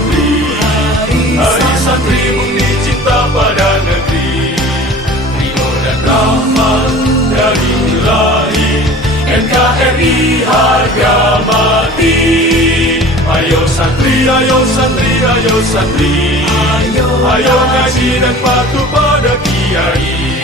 santri, hari santri murni cinta pada negeri. Rio dan rahmat dari Ilahi, NKRI harga mati. Ayo santri, ayo santri, ayo santri, ayo ngaji dan patuh pada kiai.